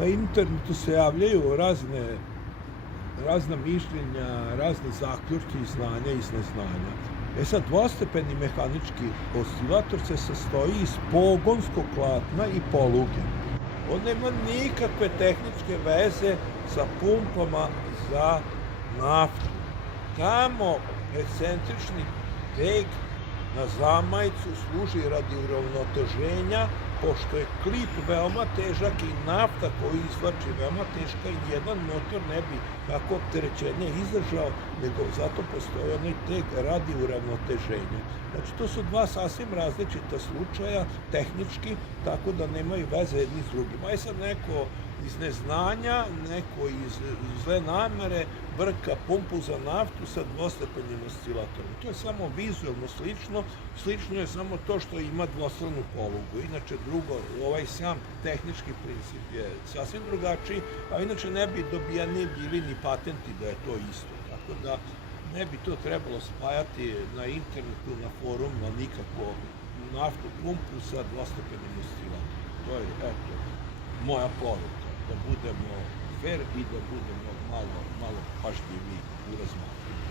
Na internetu se javljaju razna mišljenja, razne zaključke iz znanja i iz neznanja. Sad, dvostepeni mehanički oscilator se sastoji iz pogonskog platna i poluge. On nema nikakve tehničke veze sa pumpama za naftu. Tamo ekscentrični teg na zamajcu služi radi uravnoteženja, pošto je klip veoma težak i nafta koju izvlači veoma teška i nijedan motor ne bi tako opterećenje izdržao, nego zato postoji onaj teg radi uravnoteženja. Znači, to su dva sasvim različita slučaja, tehnički, tako da nemaju veze jedni s drugim. Aj sad neko iz neznanja, neko iz zle namere brka pumpu za naftu sa dvostepenim oscilatorom. To je samo vizualno slično, slično je samo to što ima dvostranu polugu. Inače, drugo, ovaj sam tehnički princip je sasvim drugačiji, a inače ne bi dobijani bili ni patenti da je to isto. Tako da ne bi to trebalo spajati na internetu, na forumima, nikako naftu pumpu sa dvostepenim oscilatorom. To je, eto, moja poruka, da budemo fair i da budemo malo pažljiviji u razmatranju.